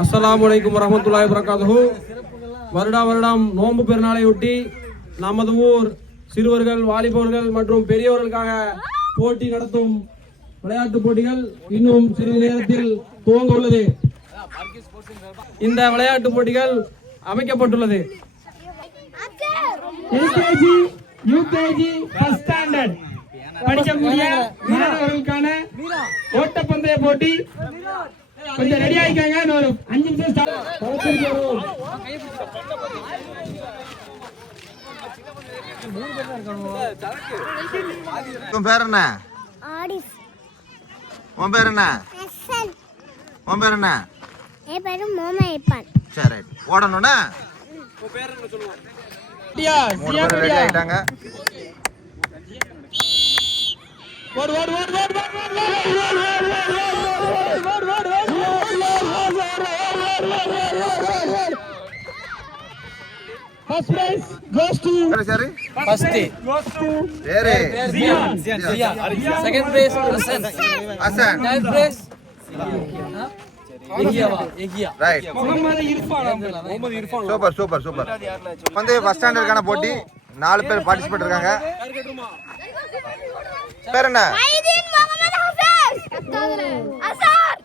அஸ்ஸலாமு அலைக்கும் வரஹ்மத்துல்லாஹி வபரகாத்துஹு. வருடம் நோன்பு பெருநாளையொட்டி நமது ஊர் சிறுவர்கள், வாலிபர்கள் மற்றும் பெரியவர்களுக்காக போட்டி நடத்தும் விளையாட்டு போட்டிகள் இன்னும் சிறிது நேரத்தில் துவங்க உள்ளது. இந்த விளையாட்டு போட்டிகள் அமைக்கப்பட்டுள்ளது. எல்கேஜி, யூகேஜி, ஃபர்ஸ்ட் ஸ்டாண்டர்ட் படிக்கக்கூடிய மாணவர்களுக்கான ஓட்டப்பந்தய போட்டி. கொஞ்சம் ரெடி ஆயிக்காங்க. ஒரு 5 நிமிஷம் உன் பேர் என்ன? உன் பேர் என்ன? உன் பேர் என்ன? என் பேரு மோமையப்பன். சரி, ஓடணும்னா ரெடி ஆயிட்டாங்க. First prize goes to சரி First சரி Zia. Second place Hasan. Third place Egia. Right. Muhammad Irfan. Super super super. வந்து ஃபர்ஸ்ட் ஸ்டாண்டர்டுக்கான போட்டி 4 பேர் பார்ட்டிசிபேட் இருக்காங்க. பேர் என்ன? ஐதீன் முகமது ஹஃபீஸ். அசார்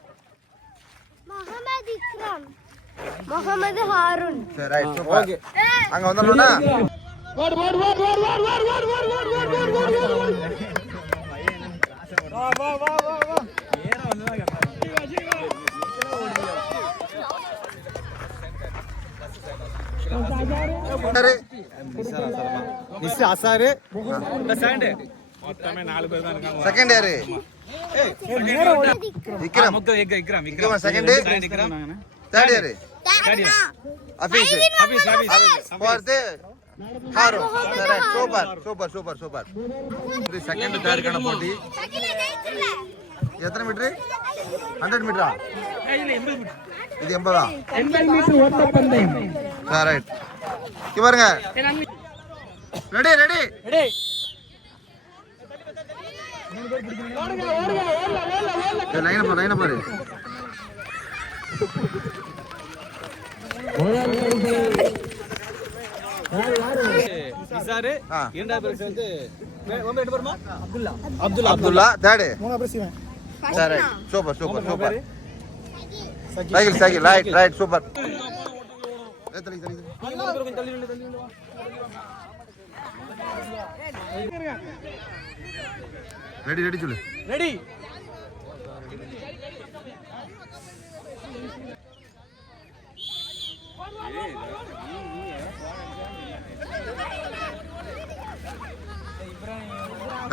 முகமது இக்ரம். முகமது ஹாரூன். சரி ரைட் சூப்பர். ஓகே. அங்க வந்தோம்னா ஓடு ஓடு ஓடு ஓடு ஓடு ஓடு ஓடு ஓடு ஓடு ஓடு ஓடு. வா வா வா வா வா. ஏற வந்ததா. Miss Azhar Second. Second year Vikram Vikram second third year அபீஸ் ஃபோர்த் ஹாரூன். சரி சூப்பர் சூப்பர் சூப்பர் சூப்பர். இது செகண்ட் தேர்டுக்கான போட்டி. எத்தனை மீட்டர்? 100 மீட்டரா? இது 80 மீட்டர் ஓட்டப்பந்தயம். சரி ரைட். இங்க பாருங்க. Ready ready Ready. லைன் பாரு. இசாரு இரண்டாவது பிரைஸ் வந்து ரொம்ப எட்டு பேருமா? அப்துல்லா தேர்ட். சரி super super super. Cycle cycle right right super. Ready ready சொல்லு. ரெடி.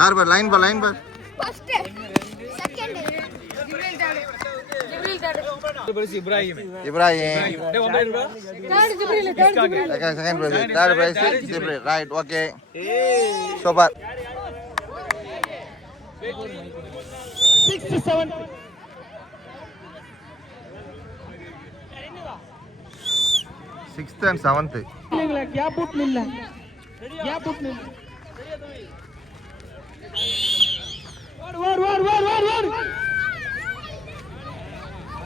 யார் பார் லைன் பார் லைன் பார். First second Jibreel third Ibrahim. Ibrahim third Jibreel second prize third prize Jibreel right okay super. 6th 7th 6th and 7th இல்ல கேப் அவுட் இல்ல. கேப் அவுட் இல்ல. ஓடு ஓடு ஓடு ஓடு ஓடு.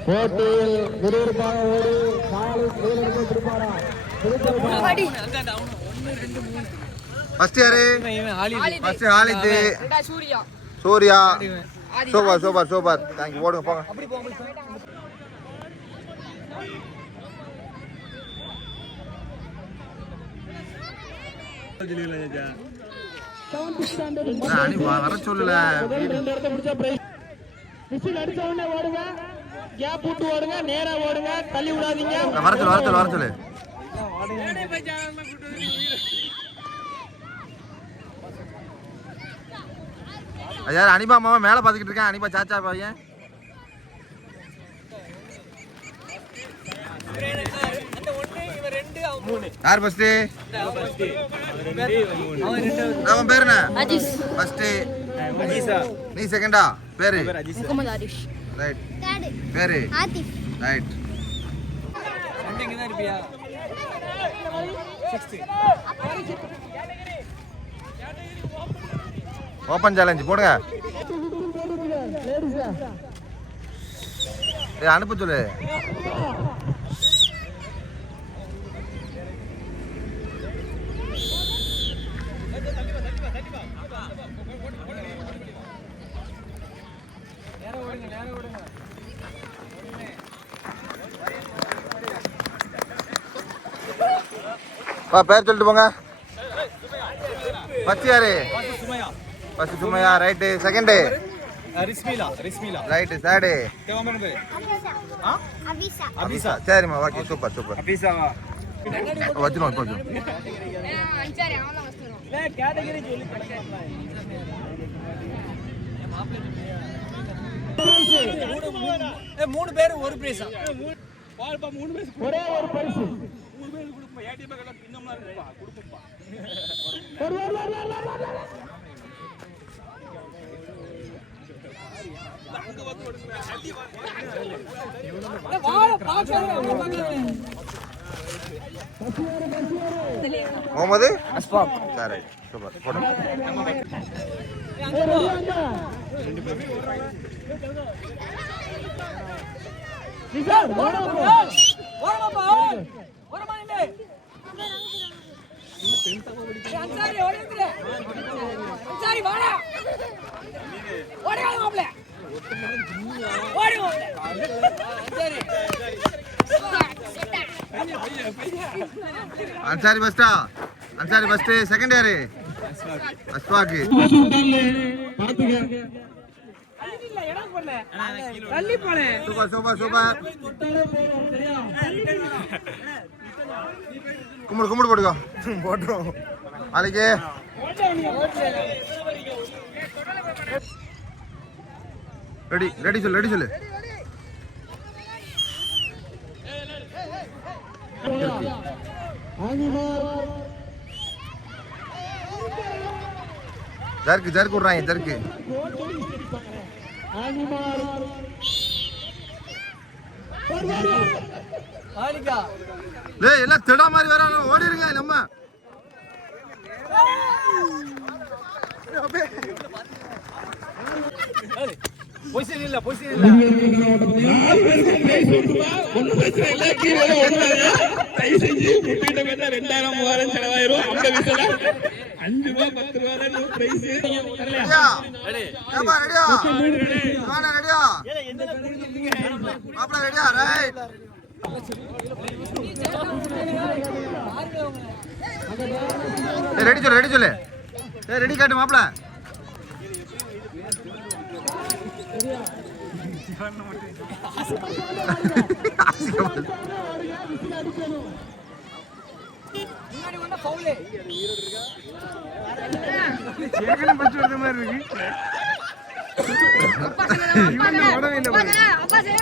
போட்டியில் விறுவிறுப்பாக ஓடி காலை வீரருக்கு திருப்பாரா. First year first Khalid Surya super super super. Thank you. ஓடுங்க போங்க. அனி வர சொல்லல. விசில் அடிச்ச உடனே ஓடுங்க. கேப் விட்டு ஓடுங்க. நேரா ஓடுங்க. தள்ளி விடாதீங்க. வர சொல்லு வர சொல்லு வர சொல்லு. யார் அனிபா மாமா மேல பாத்துக்கிட்டு இருக்கேன். அனிபா சாச்சா பையன். யார் ஃபர்ஸ்ட்? அவன் பேர் என்ன? அஜீஸ். ஃபர்ஸ்ட் நீ செகண்டா? பேரு முகமது ஆரிஷ். ரைட். தேர்ட் பேரு ஆதிஃப். ரைட். எங்க தான் இருப்பியா? 60. ஓபன் சேலஞ்ச் போடுங்க. அனுப்ப சொல்லு. பேர் சொல்லிட்டு போங்க. ஃபர்ஸ்ட் யாரு? சுமையா. ஃபர்ஸ்ட் சுமையா. ரைட்டு. செகண்ட் ரிஸ்மிலா. ரிஸ்மிலா. ரைட்டு. தேர்டு தேவமன் பேர். அபிஷா அபிஷா. சரிம்மா, ஓகே, சூப்பர் சூப்பர். அபிசாவா. வச்சிரும் வச்சிரும். அஞ்சாரி அவன் தான் வஸ்தரும் லே கேட்டகரி சொல்லி மூணு பேர் ஒரு பிரைஸா? ஒரே ஒரு பரிசு. முகமது அஸ்பாக். சரி, சூப்பர். போடுங்க. அன்சாரி ஃபர்ஸ்டா? அன்சாரி ஃபர்ஸ்ட். செகண்ட் யாரு? அஸ்பாக். Super super super. கும்பிடு கும்பிடு போட்டுக்கோ. போட்டுரும் நாளைக்கு. ரெடி ரெடி சொல்லு, ரெடி சொல்லு. ஜர்க்கு ஜர்க்கு விட்றாங்க, ஜர்க்கு. எல்லாம் திட மாதிரி வராங்க, ஓடிருங்க நம்ம. பொசிஷன் இல்ல, பொசிஷன் இல்ல. தயவு செஞ்சு முட்டிட்ட பார்த்தா 2000 3000 செலவாயிரும். 50 விசல 5 ரூபா 10 ரூபா தான் பிரைஸ். ரெடியா? ஏப்பா ரெடியா? வாடா ரெடியா? மாப்ள ரெடியா? ரைட். ரெடி சொல்லு, ரெடி சொல்லு. ரெடி காட்டு மாப்ள. முன்னாடி வந்தா ஃபவுல். சேகலம் பச்சு வந்த மாதிரி இருக்கு. அப்பா சே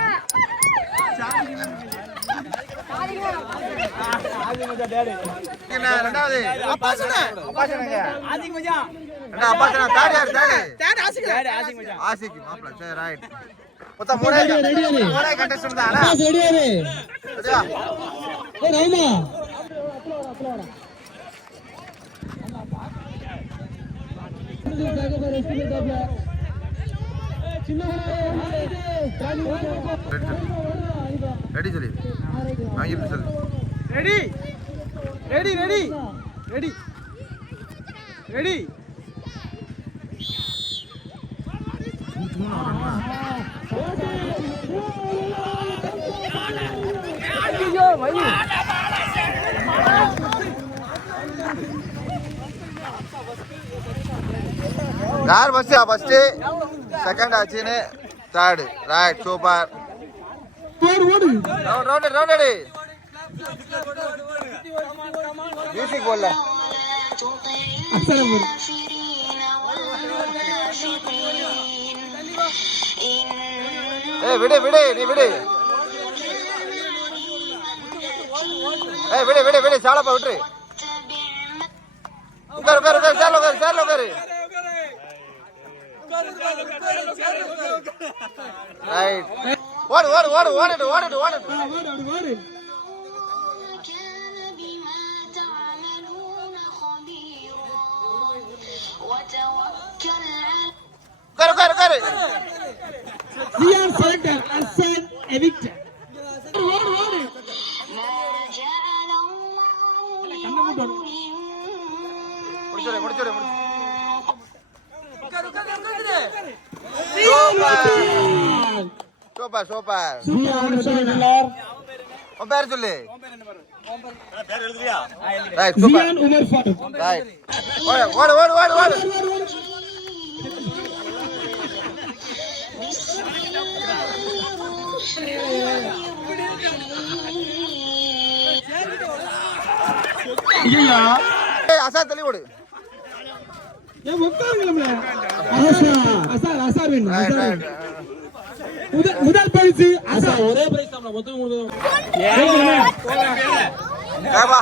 ஆதி மஜா டாடி. என்ன ரெண்டாவது? அப்பா சொன்னா. அப்பா சொன்னாங்க. ஆதி மஜா. ரெண்டா அப்பா சொன்னா. தேர்ட் யார்? டாடி ஆசிக். டாடி ஆசிக் மஜா. ஆசிக் மாப்ள. சரி ரைட். மொத்தம் மூணே கண்டஸ்டன்ட் தான். ரெடியா ரே. ரெடியா? ஏய் ராமா. ரெடி சொல்லி. வாங்கி சொல்லு. Ready ready ready ready ready. யார் ஃபர்ஸ்ட்? ஃபர்ஸ்ட் செகண்ட் ஆச்சுன்னு third. Right, super. Round round round அடி. மியூசிக் போடல. ஏய் விடு விடு, நீ விடு. ஏய் விடு விடு விடு, சாலப்பா விட்டுரு. உட்காரு உட்காரு உட்காரு, சேர்ல உட்காரு, சேர்ல உட்காரு. ரைட். ஓடு ஓடு ஓடு ஓடு ஓடு ஓடு. உட்காரு உட்காரு உட்காரு. சிஆர் செலக்டர் அசன் எவிக்டர். ஓடு ஓடு. முடிச்சோடு முடிச்சோடு முடிச்சு. Super super. உன் பேர் சொல்லு. Right super. Ziyan Umar Farooq. Right. ஓடு ஓடு ஓடு ஓடு. ஐயா ஏய் அசா தள்ளி ஓடு. ஏன் உட்காருங்களே. அசார் வேணும். Right right. முதல் பரிசு அசா. ஒரே பிரைஸ் தான் மொத்தம் கொடுத்தோம். ஏபா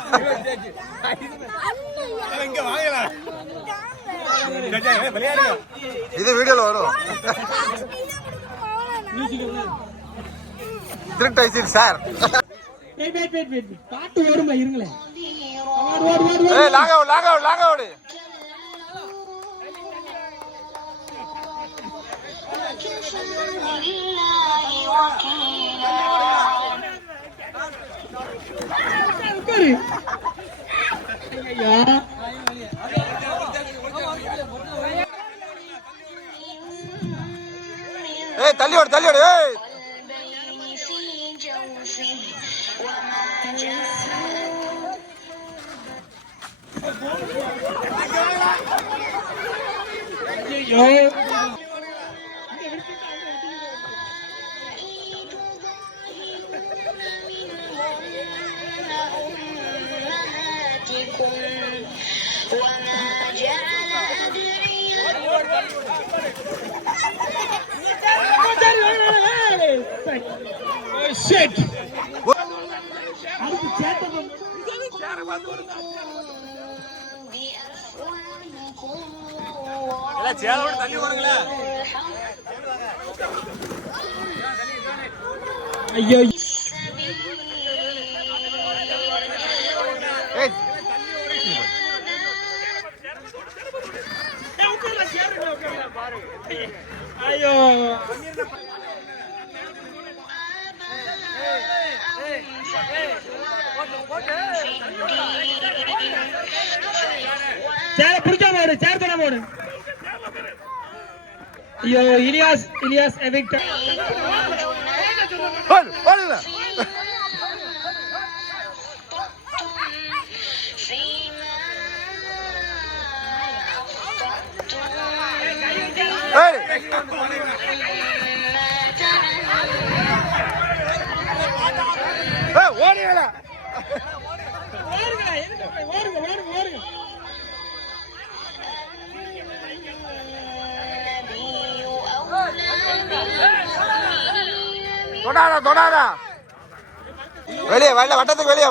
இங்க வாங்கல இது வீடியோல வரும். திருட்டு ஐசில் சார். வெயிட் பாட்டு ஓடுமா இருங்களே. ஓடு ஏய் லாங் அவுட். உட்காரு. ஐயா ஏய் தள்ளி ஓடு ஏய். ஐயோ shit. அடுத்து சேட்டபம். எல்லாம் சேரோட தள்ளி ஓடுங்களே. ஐயோ ஏய் ஐயோ சேர புடிச்சா போடு. சேர் தான போடு. ஐயோ இலியாஸ் எவிக்ட். ஓடு. ஓடியல ஓடுங்க. தொடாதா. வெளியே வட்டத்துக்கு வெளியே.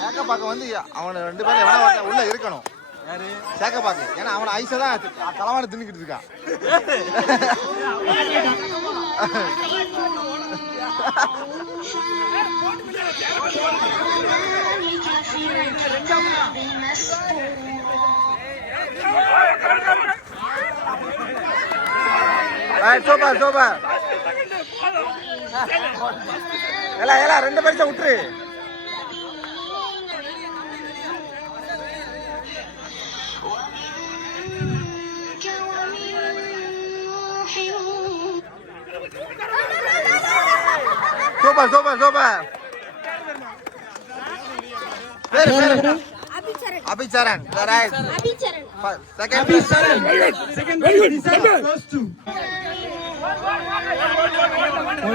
சேக்கப்பாக்க வந்து அவனை 2 பேரும் எவனா உள்ள இருக்கணும். யாரு சேக்கப்பாக்கு? ஏன்னா அவனை ஐஸை தான் களவான தின்னுக்கிட்டு இருக்கான். சூப்பர். எல்லாம் 2 பரிசை விட்டுரு. சூப்பர். பேரு அபிச்சரண். ரைட். செகண்ட்.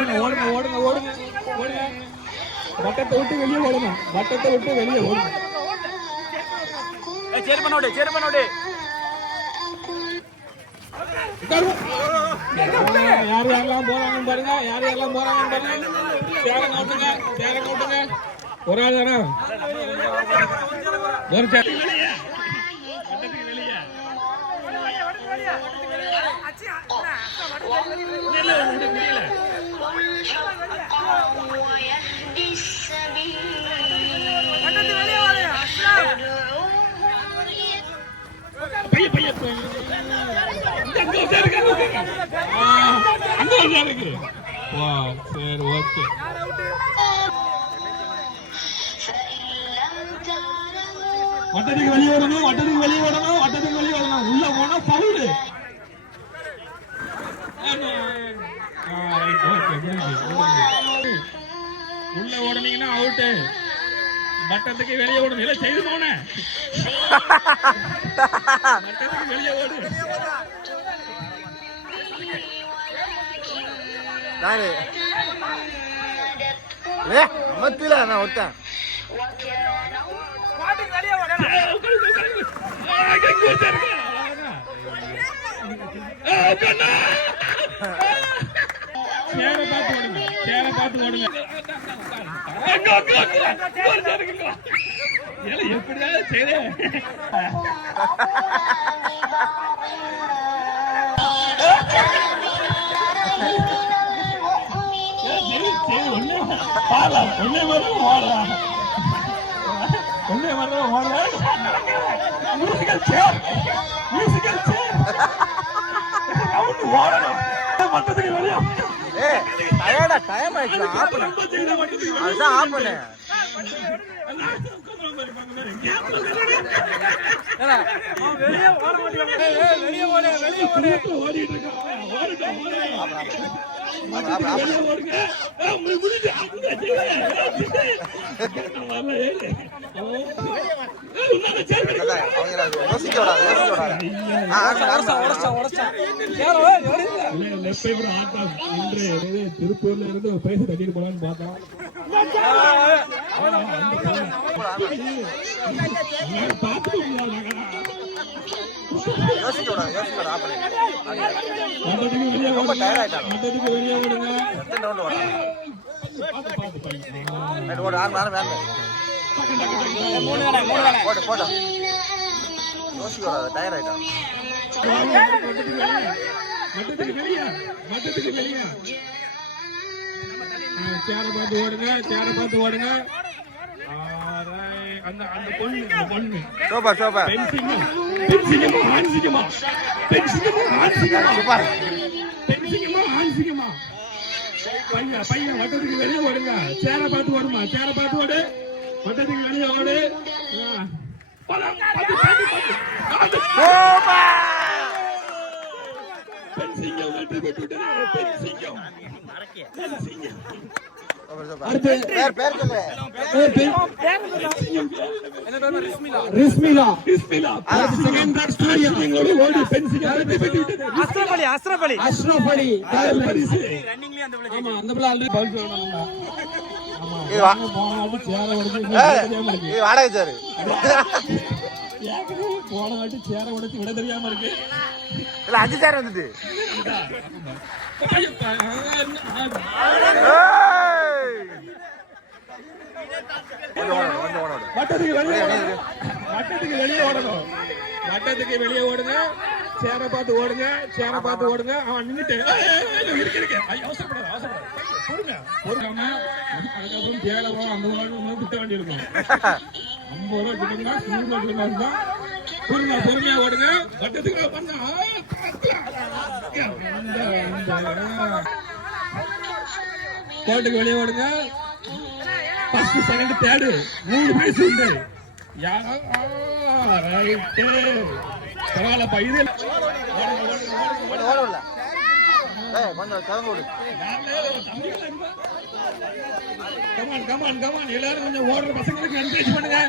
ஓடுங்க. வட்டத்தை விட்டு வெளியே ஓடுங்க. சேர் பண்ணோடு யாரெல்லாம் போறாங்கன்னு பாருங்க. சேர நோட்டுங்க. ஒரு ஆள் தானே. ஒரு வெளியே இருக்கு. வா சரி ஓகே. வட்டத்துக்கு வெளியே வரணும், வட்டத்துக்கு வெளியே வரணும், வட்டத்துக்கு வெளியே வரணும். உள்ள போனா பவுல். உள்ள ஓடுனீங்கன்னா அவுட்டு. வட்டத்துக்கு வெளியே ஓடணும். இல்ல செய்து போன வட்டத்துக்கு வெளியே ஓடு. மத்தியில நான் ஒருத்தன் சேரை பார்த்து ஓடுங்க, சேரை பார்த்து ஓடுங்க. எப்படியாவது செய்தே ஒன்னே வரும் ஓடா, ஒன்னே வரும் ஓடா. Musical chair, musical chair round ஓடணும். மட்டத்துக்கு வெளியே டைம் ஆயிடுச்சு. ஆஃப் பண்ணு, அதுதான் ஆஃப் பண்ணு. வெளியே ஓட மாட்டேங்க, வெளியே ஓட, வெளியே ஓட. ஓடிட்டு இருக்கா. யோசிக்க விடாது, யோசிக்க விடாது. திருப்பூர்ல இருந்து ஒரு பைசா தட்டிட்டு போலான்னு பார்த்தோம். யோசிக்க விடாது, யோசிக்க விடாது. ரொம்ப டயர்ட் ஆயிட்டாங்க. வெளியே ஓடுங்க. ஓடு, ஆறு நேரம் வேணும். போட்டு போட்டு யோசிக்க விடாது, டயர்ட் ஆயிட்டாங்க. மட்டத்துக்கு வெளியே, மட்டத்துக்கு வெளியே. சேரை பார்த்து ஓடுங்க, சேரை பார்த்து ஓடுங்க. அந்த அந்த பொண்ணு, அந்த பொண்ணு சூப்பர் சூப்பர். பென்சிங்கமா, பென்சிங்கமா, ஆன்சிங்கமா, பென்சிங்கமா, ஆன்சிங்கமா, பென்சிங்கமா, ஆன்சிங்கமா. பையன் பையன் வட்டத்துக்கு வெளியே ஓடுங்க. சேரை பார்த்து ஓடுமா, சேரை பார்த்து ஓடு. வட்டத்துக்கு வெளியே ஓடு. பென்சிங்கம் வெற்றி பெற்றுவிட்டது. பென்சிங்கம். பேர் பேர் சொல்லு. ரிஸ்மிலா, ரிஸ்மிலா. செகண்ட் பேக் ஸ்டேடியம் ஓடி பென்சிங்கம் வெற்றி பெற்றுவிட்டது. அஸ்ரப் அலி, அஸ்ரப் அலி, அஸ்ரப் அலி பரிசு. ரன்னிங்லயே அந்த பிள்ளை. ஆமா அந்த பிள்ளை ஆல்ரெடி பவுல் பண்ணாங்க. இது வாடகை சாரு. போன வாட்டி சேர உடைச்சு விட தெரியாம இருக்கு. இல்ல 5 சேர் வந்துட்டு. வட்டத்துக்கு வெளியே ஓடணும், வட்டத்துக்கு வெளியே ஓடணும், வட்டத்துக்கு வெளியே ஓடுங்க. சேரை பார்த்து ஓடுங்க, சேரை பார்த்து ஓடுங்க. அவன் நின்னுட்டு இருக்கு இருக்கு. அவசரப்படாது, அவசரப்படாது. பொறுங்க, பொறுக்காம அதுக்கப்புறம் தேடவும் அந்த மாதிரி திட்ட வேண்டி இருக்கும். 50 ரூபா கிட்டா 100 ரூபா தான். பொறுங்க, பொறுமையா ஓடுங்க. வட்டத்துக்கு பண்ணா கோட்டுக்கு வெளியே ஓடுங்க. ஃபர்ஸ்ட் செகண்ட் தேர்டு 3 பிரைஸ் உண்டு. பரவாயில்லப்பா. இது கொஞ்சம் கிளம்ப விடு. Come on come on come on. எல்லாரும் கொஞ்சம் ஓடுற பசங்களுக்கு என்கரேஜ் பண்ணுங்க.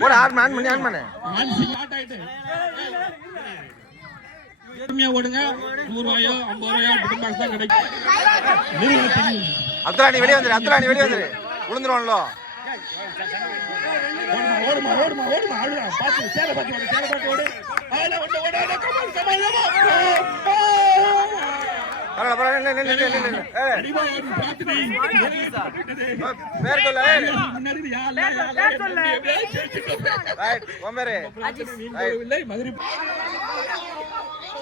போடு, ஆன் பண்ணி ஆன் பண்ணு. ஓடுங்க. 100 ரூபாயோ 50 ரூபாயோ டிஃபன் பாக்ஸ் தான் கிடைக்கும். அப்துல்லா நீ வெளியே வந்துரு, அப்துல்லா நீ வெளியே வந்துரு. விழுந்துருவான்ல. ஓடுமா ஓடுமா ஓடுமா. அழுடா பாத்து சேர பாத்து ஓடு, சேர பாத்து ஓடு. ஆள ஓடு ஓடு. Come on come on. பரவாயில்ல பரவாயில்ல. நில்லு. அடிமா ஓடு பாத்து நீ. பேர் சொல்லு. முன்னாடி யா அல்ல சொல்லு. ரைட் ஓமரே. இல்லை மதுரை.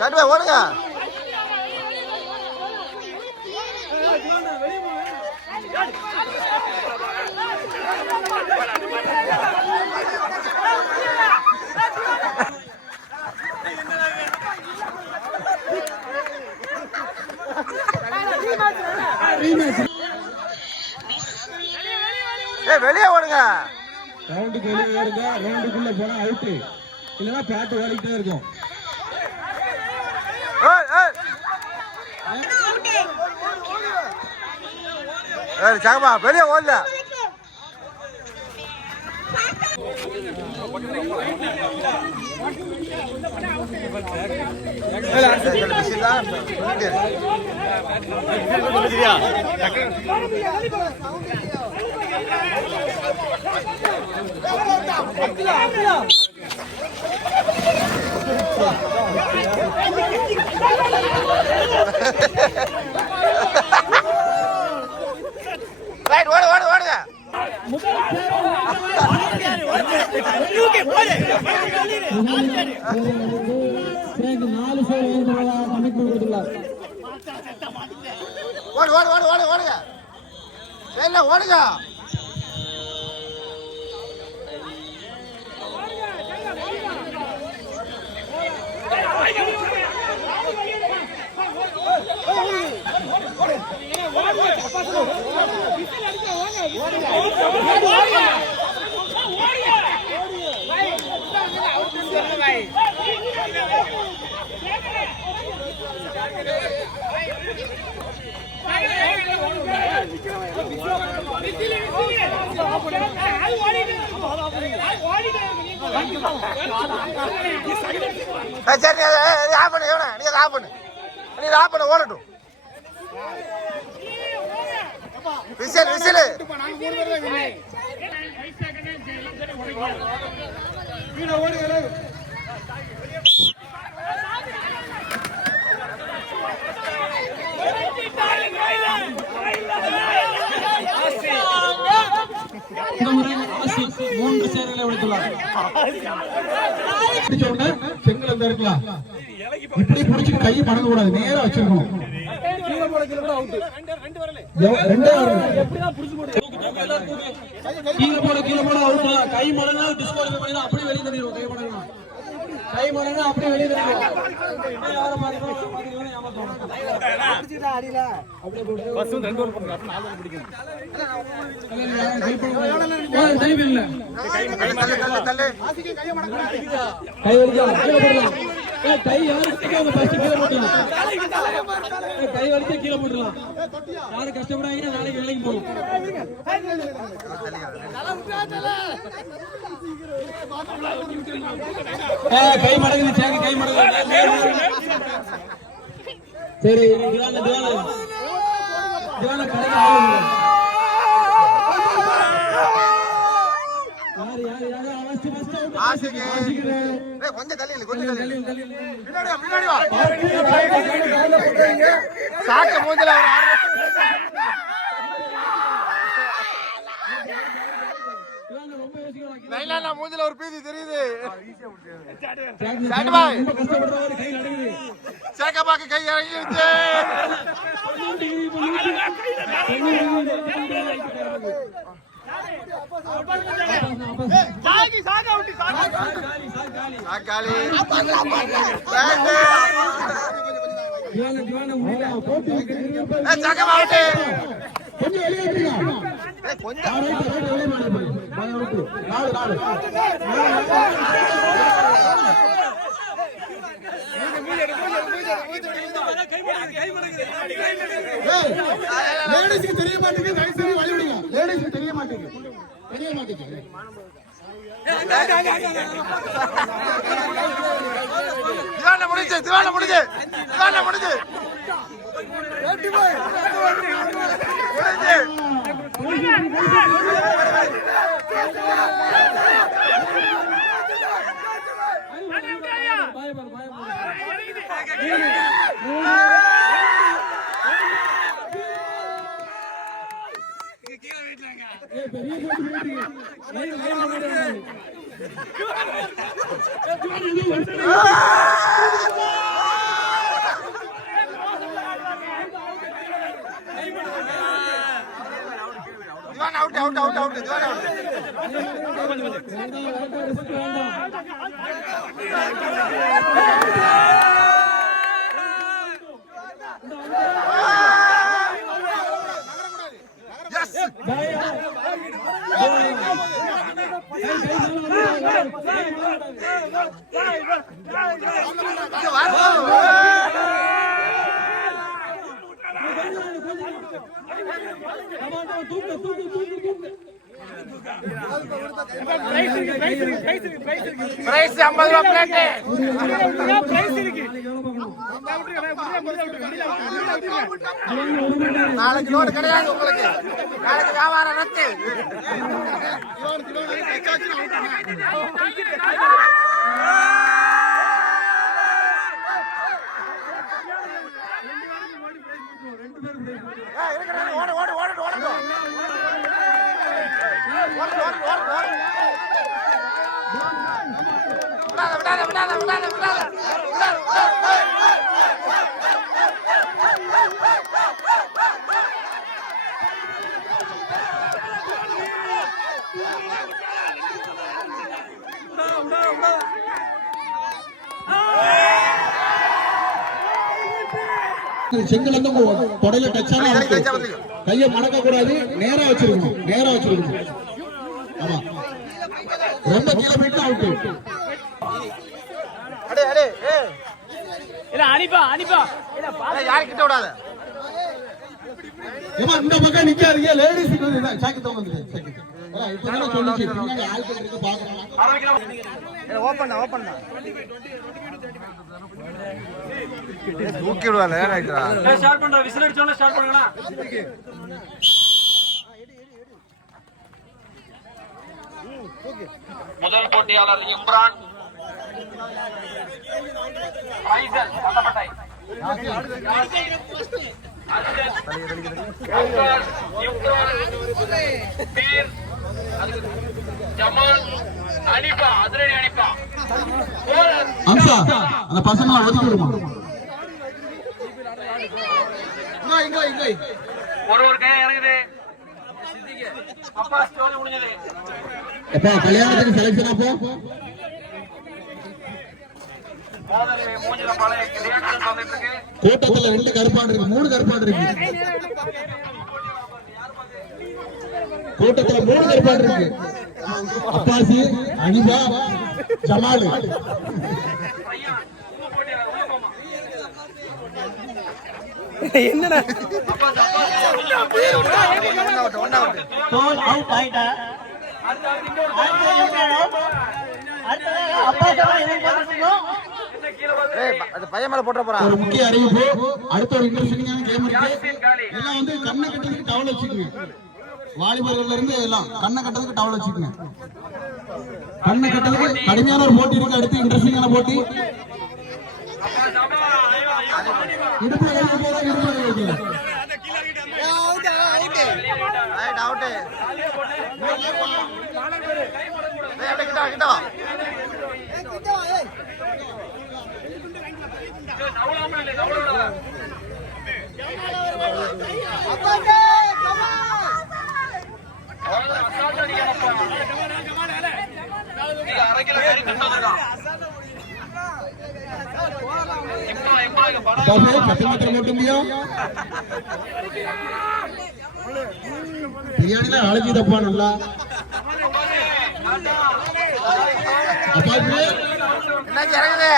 சட்டுவே ஓடுங்க. வெளியே ரவுண்டுக்கு வெளியே ஓடுங்க. ரவுண்டுக்குள்ள போனா அவுட்டு, இல்லைன்னா பேட்டு ஓடிக்கிட்டே இருக்கும். சாகமா வெளியே ஓடல. ரைட் ஓடு ஓடு ஓடுங்க. ஓடு ஓடு ஓடு ஓடு ஓடுங்க. என்ன ஓடுங்க. சரி ஆஃப் பண்ணு. நீங்க ஆஃப் பண்ணு. நீ ஆஃப் பண்ண ஓடட்டும். Whistle whistle. மூன்று சேர்களை உடைத்துள்ளார். செங்கல் அந்த இருக்கலாம். இப்படி பிடிச்சிட்டு கையை மடங்க கூடாது, நேரா வச்சிருக்கணும். கீழே போட அவுட். கை மடங்க டிஸ்குவாலிஃபை பண்ணி அப்படியே வெளியே தள்ளிடுவோம். கை மடங்க அப்படியே வெளியே தள்ளிடுவோம். கை வலிச்சு கீழே போட்டுலாம். யாரும் கஷ்டப்படாதீங்க, நாளைக்கு வேலைக்கு போகும். கை மடங்கு சேங்க, கை மடங்கு. சரி திவான கொஞ்சம் தள்ளி பின்னாடி வா. சாக்க மூஞ்சல மூஞ்சில ஒரு பீதி தெரியுது. சேக்கப்பாக்கு கை இறங்கிருச்சு. லேடிஸ்க்கு தெரிய மாட்டேங்குது. லேடிஸ்க்கு தெரிய மாட்டேங்குது. திவான முடிஞ்சு பிரைஸ் 50 ரூபாய் பிளேட். நாளைக்கு லோடு கிடையாது உங்களுக்கு. நாளைக்கு வியாபாரம் ரத்து. ஓடு ஓடு ஓடு ஓடு விடாத விடாத விடாத விடாத செங்கல் வந்து தொடையில டச்சான கையை மடக்க கூடாது. நேரா வச்சிருக்கணும், நேரா வச்சிருக்கணும். ஆமா, ரொம்ப கிலோமீட்டர் அவுட். அடே அடே இல்ல அனிப்பா அனிப்பா இல்ல பாரு யார கிட்ட விடாத. ஏமா இந்த பக்கம் நிக்காதீங்க. லேடிஸ் வந்து சாக்கி தோங்குது. சாக்கி இப்பதான் சொல்லுச்சு பின்னாடி ஆட்கள் இருக்கு பாக்குறாங்க. ஓபன் ஓபன் தூக்கி விடுவாங்க. ரைட்டா ஸ்டார்ட் பண்றா. விசில் அடிச்சோம்னா ஸ்டார்ட் பண்ணுங்கடா. முதல் போட்டியாளர் இம்ரான் ஃபைசல் பட்டப்பட்டை, ஜமால், அனிபா, அதிரடி அனிபா. அம்சா அந்த பசங்க ஒதுக்கி விடுமா. ஒரு கை இறங்குது. அப்பா ஸ்டோரி முடிஞ்சது. எப்பா கல்யாணத்துக்கு செலக்ஷன் அப்போ கூட்டத்துல 2 கருப்பாடு இருக்கு, 3 கருப்பாடு இருக்கு. கூட்டத்துல 3 கருப்பாடு இருக்கு. அப்பாசி, அனிபா, ஜமால். என்னடா தோல் அவுட் ஆயிட்டா. பையன் மேல போட்ட போறான். ஒரு முக்கிய அறிவிப்பு. அடுத்த ஒரு இன்ட்ரெஸ்டிங்கான கேம் இருக்கு. எல்லாம் வந்து கண்ணை கட்டுறதுக்கு டவல் வச்சுக்கோங்க. வாலிபர்கள்ல இருந்து எல்லாம் கண்ணை கட்டுறதுக்கு டவல் வச்சுக்கோங்க. கண்ணை கட்டுறதுக்கு கடுமையான ஒரு போட்டி இருக்கு. அடுத்து இன்ட்ரெஸ்டிங்கான போட்டி. இடுப்புல கை வைக்கிறதா, இடுப்புல கை வைக்கிறதா. Right out. ஏய் கிட்ட கிட்ட வா. பிரியாணில அழைச்சி தப்பா நல்லா. என்ன இறங்குது?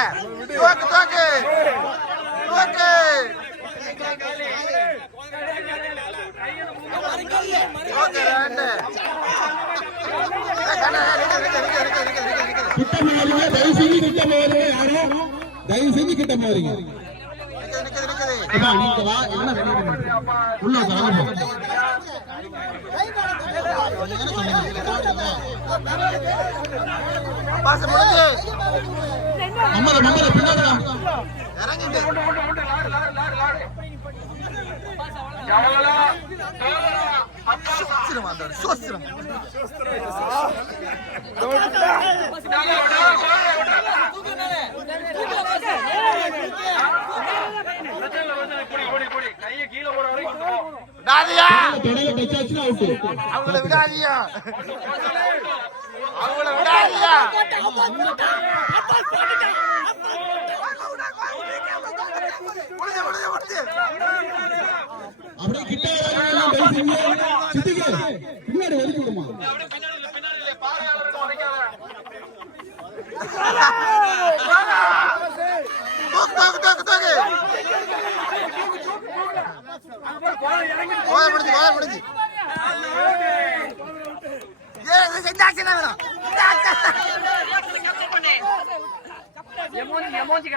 தூக்கு தூக்கு தூக்கு. ஓகே ரெண்டு. கிட்ட மாறுங்க, தயவு செஞ்சு கிட்ட மாறுங்க. யாரும் தயவு செஞ்சு கிட்ட மாறுங்க. நீங்க வா, என்ன உள்ள பாஸ் முடிஞ்சு. மம்மல பின்னாடி இறங்கிட்டு சோசிரம் அவங்கள விடாதியா, அவங்கள விடாதியா. அப்படியே கிட்ட பின்னாடி ஒதுக்கி விடுமா. முடிஞ்சு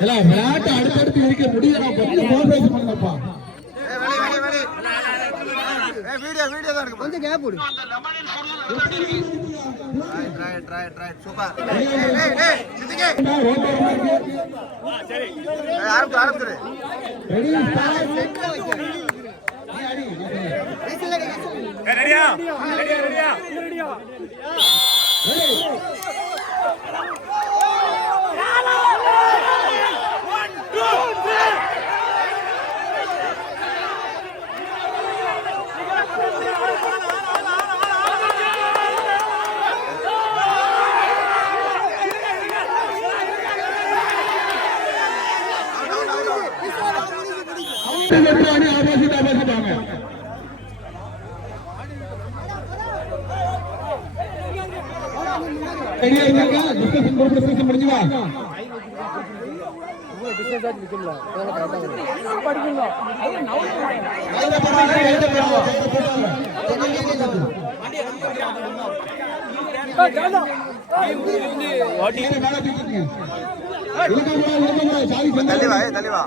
விளையாட்டு அடுத்தடுத்து இருக்க முடியல. கொஞ்சம் கோஆபரேஷன் பண்ணுங்கப்பா. வீடியோ தான் இருக்கு. கொஞ்சம் கேப் விடு. Right super. சித்திகே சரி ஆரம்பிச்சு ரெடி ஸ்டார்ட். ரெடியா தள்ளிவா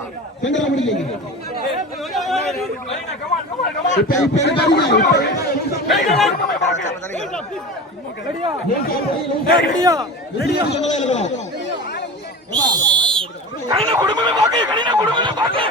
குடும்பமே பாக்கு குடும்பமே பாக்கு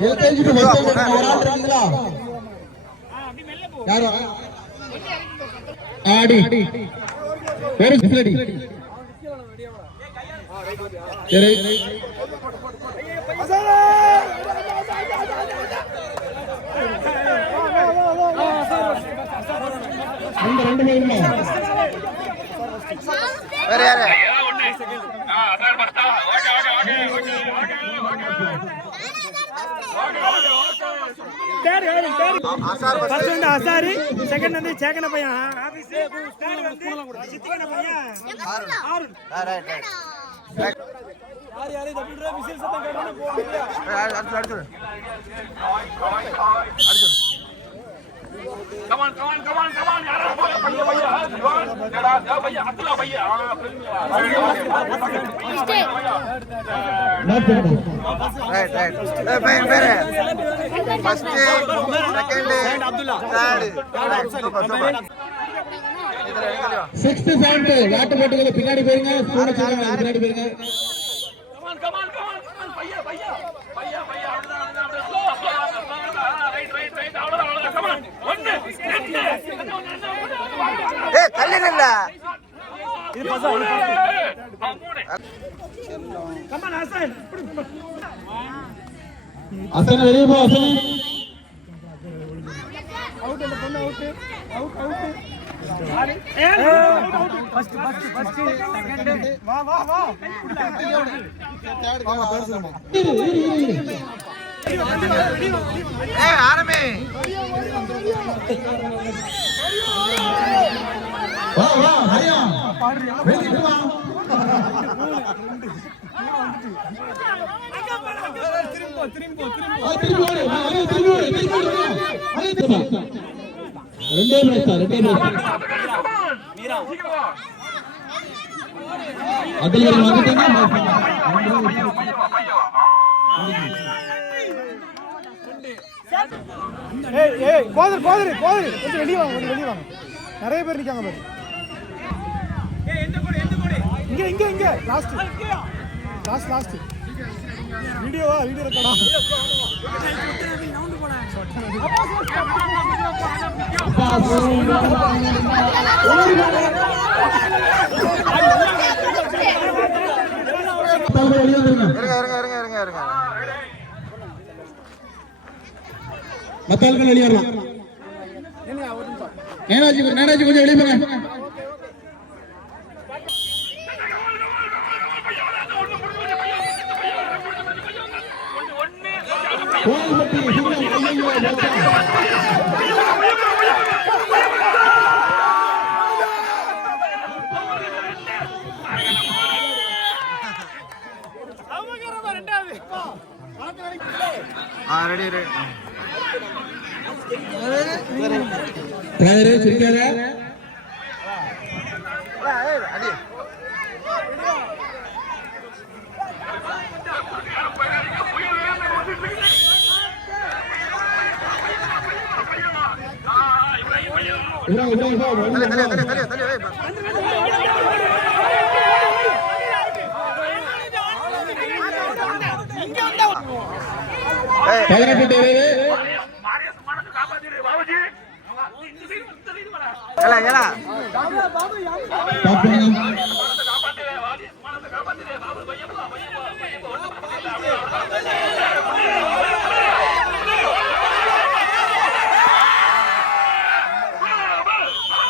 LKG to first standard ஒரு ஆள் இருக்கீங்களா? யாரு? ஆடி. Where is facility? சரி. அந்த ரெண்டு பேருமே. வேற யாரு? அசாரி செகண்ட் வந்து சேகன பையன் ஆபீஸ் தேர்ட் வந்து சித்திகன பையன் ஆருன் ரைட் யார் யாரே டபுள் விசில் சத்தம் கேட்டோனே போடுங்க அடிச்சு Come on, यार भैया अतुला भैया ரைட் வேற first second Abdullah third super sixth seventh வாட்டு போட்டுங்க பின்னாடி போயிருங்க ஸ்கூல் பின்னாடி போயிருங்க come on भैया right அவ்வளவுதான் come on ஒன்னு ஏய் தள்ளி நில்ல இது பாசா come on ஹசன் ஹசன் வெளிய போ ஹசன் அவுட் அந்த பொண்ணு அவுட் ஃபர்ஸ்ட் செகண்ட் வா ஏய் ஆரம்பி வா ஹரியா வெளிய வா திரும்பி ரெண்டே மேட்ச் அதில் வந்துட்டீங்க ஏய் கோதர் கொஞ்சம் வெளிய வாங்க நிறைய பேர் நிக்காங்க பாரு ஏய் எந்த கோடி இங்க லாஸ்ட் வீடியோ ரெக்கார்டா நவுந்து போறேன் இருங்க மத்தாள்கள் வெளியேறலாம் நேராஜி கொஞ்சம் வெளியே போங்க ரெடி சிரிக்காத அடி பாபுஜி